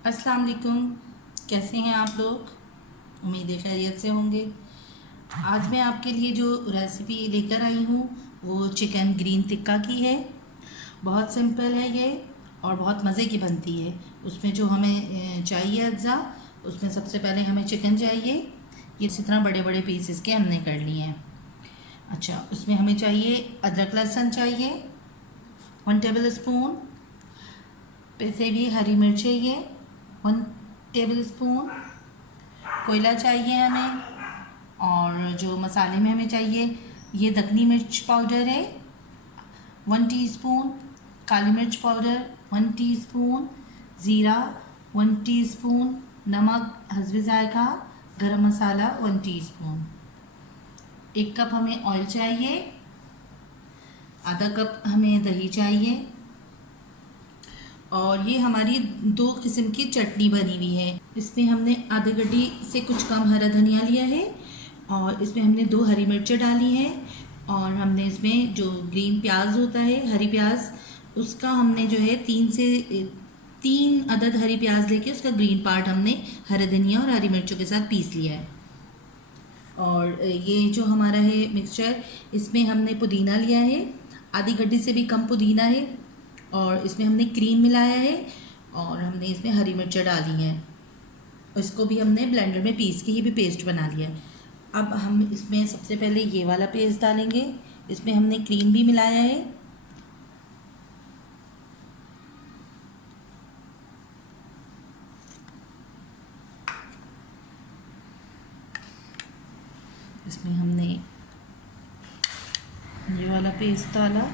अस्सलाम वालेकुम। कैसे हैं आप लोग? उम्मीद है खैरियत से होंगे। आज मैं आपके लिए जो रेसिपी लेकर आई हूँ वो चिकन ग्रीन टिक्का की है। बहुत सिंपल है ये और बहुत मज़े की बनती है। उसमें जो हमें चाहिए अज्जा, उसमें सबसे पहले हमें चिकन चाहिए। ये इसी तरह बड़े बड़े पीसेस के हमने कर लिए हैं। अच्छा, उसमें हमें चाहिए अदरक लहसुन चाहिए 1 टेबल स्पून, पिसे हुई हरी मिर्च चाहिए 1 टेबल स्पून, कोयला चाहिए हमें। और जो मसाले में हमें चाहिए, ये दखनी मिर्च पाउडर है 1 टीस्पून, काली मिर्च पाउडर 1 टीस्पून, ज़ीरा 1 टीस्पून, नमक हस्बे ज़ायक़ा, गरम मसाला 1 टीस्पून। 1 कप हमें ऑयल चाहिए, आधा कप हमें दही चाहिए। और ये हमारी 2 किस्म की चटनी बनी हुई है। इसमें हमने आधी गड्डी से कुछ कम हरा धनिया लिया है और इसमें हमने 2 हरी मिर्चें डाली हैं। और हमने इसमें जो ग्रीन प्याज होता है, हरी प्याज, उसका हमने जो है 3 अदद हरी प्याज लेके उसका ग्रीन पार्ट हमने हरे धनिया और हरी मिर्चों के साथ पीस लिया है। और ये जो हमारा है मिक्सचर, इसमें हमने पुदीना लिया है, आधी गड्डी से भी कम पुदीना है। और इसमें हमने क्रीम मिलाया है और हमने इसमें हरी मिर्चें डाली हैं। इसको भी हमने ब्लेंडर में पीस के ही भी पेस्ट बना लिया है। अब हम इसमें सबसे पहले ये वाला पेस्ट डालेंगे। इसमें हमने क्रीम भी मिलाया है। इसमें हमने ये वाला पेस्ट डाला।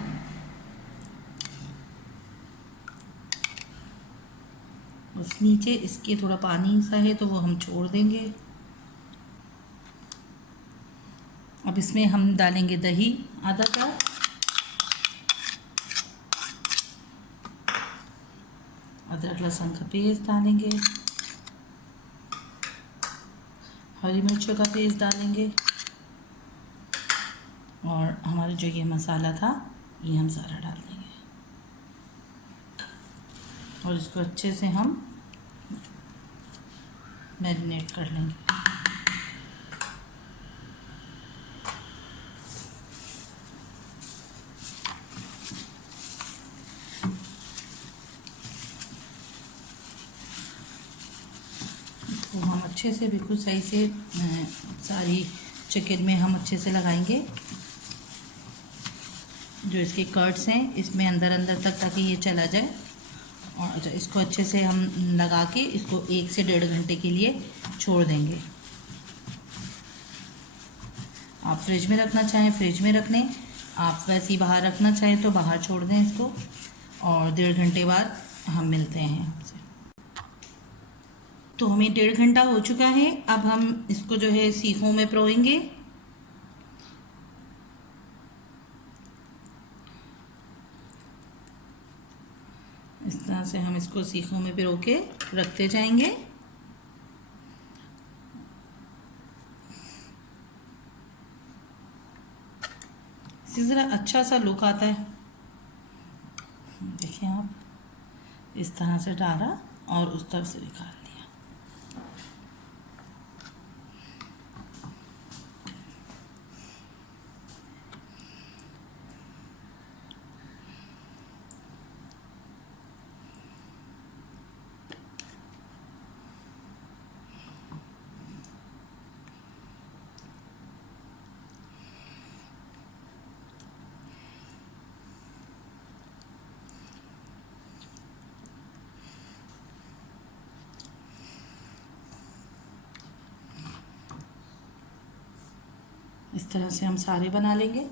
बस नीचे इसके थोड़ा पानी सा है तो वो हम छोड़ देंगे। अब इसमें हम डालेंगे दही आधा कप, अदरक लहसुन का पेस्ट डालेंगे, हरी मिर्चों का पेस्ट डालेंगे और हमारा जो ये मसाला था ये हम सारा डाल देंगे और इसको अच्छे से हम मैरिनेट कर लेंगे। तो हम अच्छे से बिल्कुल सही से सारी चिकन में हम अच्छे से लगाएंगे जो इसके कट्स हैं इसमें अंदर अंदर तक, ताकि ये चला जाए। और इसको अच्छे से हम लगा के इसको 1 से 1.5 घंटे के लिए छोड़ देंगे। आप फ्रिज में रखना चाहें फ्रिज में रख लें, आप वैसे ही बाहर रखना चाहें तो बाहर छोड़ दें इसको। और 1.5 घंटे बाद हम मिलते हैं आपसे। तो हमें 1.5 घंटा हो चुका है। अब हम इसको जो है सीखों में परोएंगे। इस तरह से हम इसको सीखों में पिरो के रखते जाएंगे। इससे ज़रा अच्छा सा लुक आता है। देखिए आप, इस तरह से डाला और उस तरफ से निकाल लिया। इस तरह से हम सारे बना लेंगे।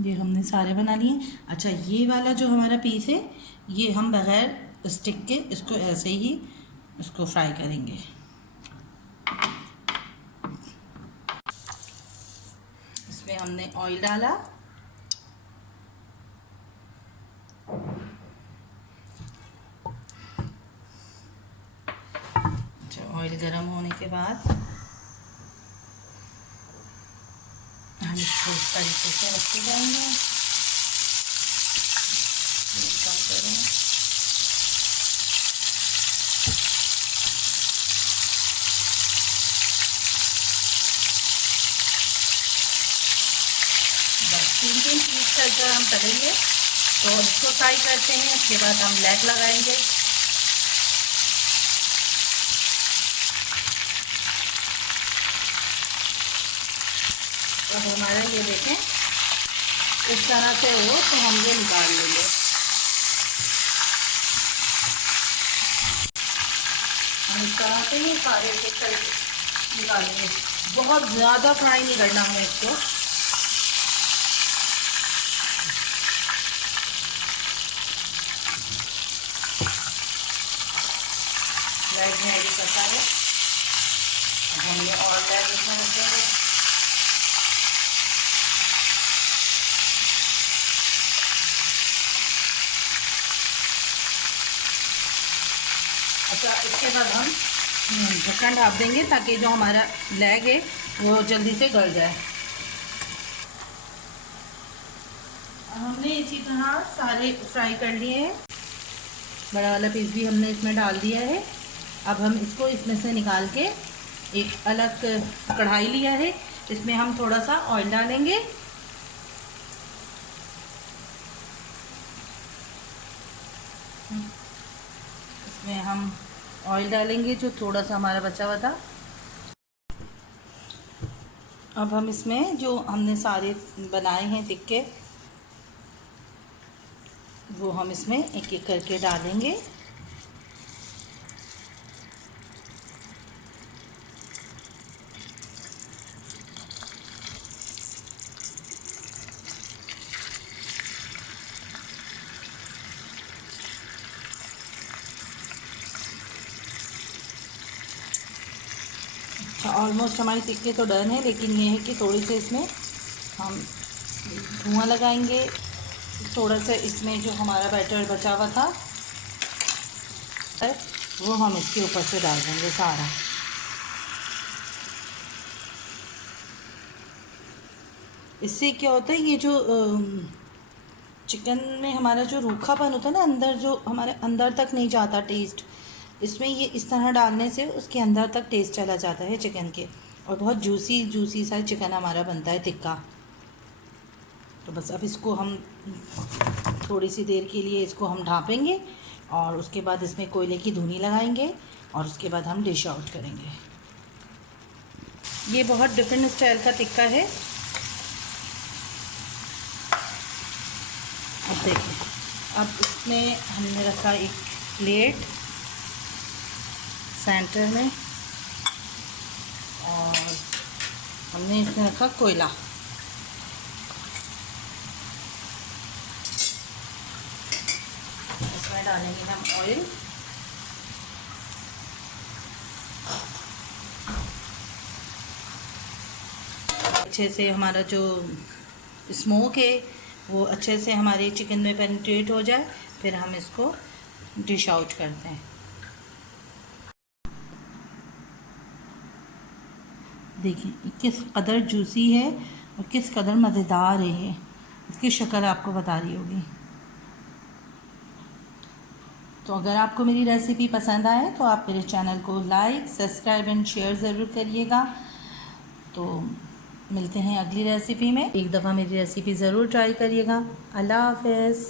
ये हमने सारे बना लिए। अच्छा, ये वाला जो हमारा पीस है ये हम बग़ैर स्टिक के इसको ऐसे ही इसको फ्राई करेंगे। इसमें हमने ऑयल डाला, ऑयल गर्म होने के बाद हम इसको इस तरीके से रखते जाएंगे। कम करें। बस 3-3 पीस करके हम तलेंगे। तो इसको फ्राई करते हैं, उसके बाद हम लेग लगाएंगे। अब हमारा ये देखें इस तरह से हो तो हम ये निकाल लेंगे। हम इस तरह से ही सारे निकालेंगे। बहुत ज़्यादा फ्राई नहीं करना है इसको। लाइट में ऐड करता है। अब हमने और लाइट इसमें रखेंगे। अच्छा, इसके बाद हम ढक्कन ढाँप देंगे ताकि जो हमारा लेग है वो जल्दी से गल जाए। हमने इसी तरह सारे फ्राई कर लिए हैं। बड़ा वाला पीस भी हमने इसमें डाल दिया है। अब हम इसको इसमें से निकाल के एक अलग कढ़ाई लिया है, इसमें हम थोड़ा सा ऑयल डालेंगे। इसमें हम ऑयल डालेंगे जो थोड़ा सा हमारा बचा हुआ था। अब हम इसमें जो हमने सारे बनाए हैं टिक्के वो हम इसमें एक एक करके डालेंगे। ऑलमोस्ट हमारी टिक्के तो डन है, लेकिन ये है कि थोड़ी सी इसमें हम धुआं लगाएंगे। थोड़ा सा इसमें जो हमारा बैटर बचा हुआ था वो हम इसके ऊपर से डाल देंगे सारा। इससे क्या होता है, ये जो चिकन में हमारा जो रूखापन होता है ना, अंदर जो हमारे अंदर तक नहीं जाता टेस्ट, इसमें ये इस तरह डालने से उसके अंदर तक टेस्ट चला जाता है चिकन के, और बहुत जूसी जूसी सा चिकन हमारा बनता है टिक्का। तो बस अब इसको हम थोड़ी सी देर के लिए इसको हम ढाँपेंगे और उसके बाद इसमें कोयले की धुनी लगाएंगे और उसके बाद हम डिश आउट करेंगे। ये बहुत डिफरेंट स्टाइल का टिक्का है। अब देखिए, अब इसमें हमने रखा एक प्लेट सेंटर में और हमने इसमें रखा कोयला। इसमें डालेंगे हम ऑयल। अच्छे से हमारा जो स्मोक है वो अच्छे से हमारे चिकन में पेनिट्रेट हो जाए, फिर हम इसको डिश आउट करते हैं। देखिए किस कदर जूसी है और किस कदर मज़ेदार है ये। इसकी शक्ल आपको बता रही होगी। तो अगर आपको मेरी रेसिपी पसंद आए तो आप मेरे चैनल को लाइक, सब्सक्राइब एंड शेयर ज़रूर करिएगा। तो मिलते हैं अगली रेसिपी में। एक दफ़ा मेरी रेसिपी ज़रूर ट्राई करिएगा। अल्लाह हाफ़िज़।